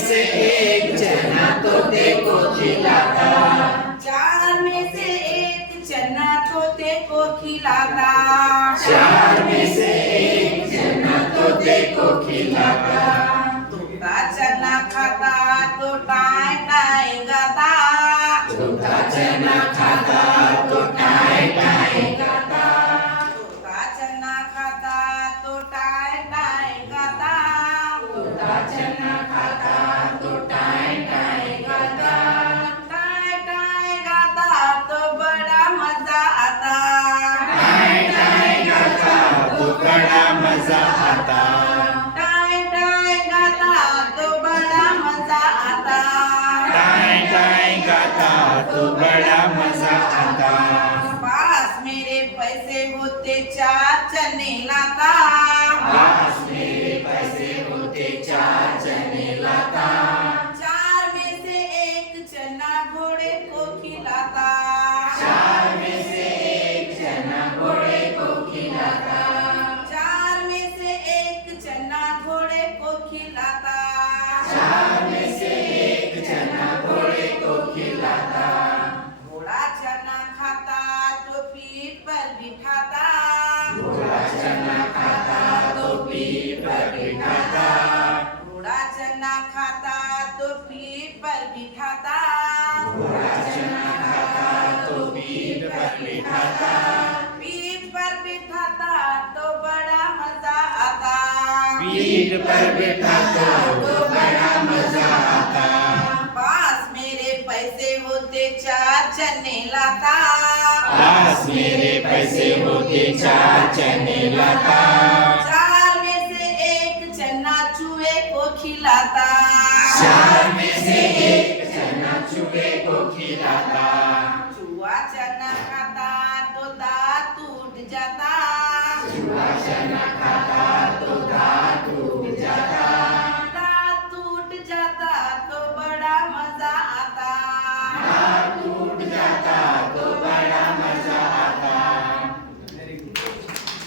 से एक चना तोते को खिलाता, चार में से एक चना तोते को खिलाता, चार में से एक चना तोते को खिलाता। तोता चना खाता तो टाय टाय गाता, तोता चना खाता तो टाय टाय गाता, तोता चना खाता तो टाय टाय गाता, तोता चना खाता तो टाय टाय गाता, टाय टाय गाता तो बड़ा मजा आता, टाय टाय गाता तो बड़ा मजा आता, टाय टाय गाता तो बड़ा मजा आता, टाय टाय गाता तो बड़ा मजा आता। पास मेरे पैसे होते चार चने लाता, पास मेरे पैसे होते चार चने लाता, चार में से एक चना घोड़े को खिलाता, चार में से एक चना घोड़े को खिलाता, चार में से एक चना घोड़े को खिलाता, चार में से एक चना घोड़े को खिलाता। घोड़ा चना खाता तो पीठ पर बिठाता, घोड़ा चना खाता तो पीठ पर बिठाता, घोड़ा चना खाता तो पीठ पर बिठाता, घोड़ा चना खाता तो पीठ पर बिठाता, पीठ पर बिठाता तो बड़ा मजा आता, पीठ पर बिठाता तो बड़ा मजा आता। पास मेरे पैसे होते चार चने लाता, पास मेरे पैसे होते चार चने लाता, चार में से एक चना चूहे को खिलाता,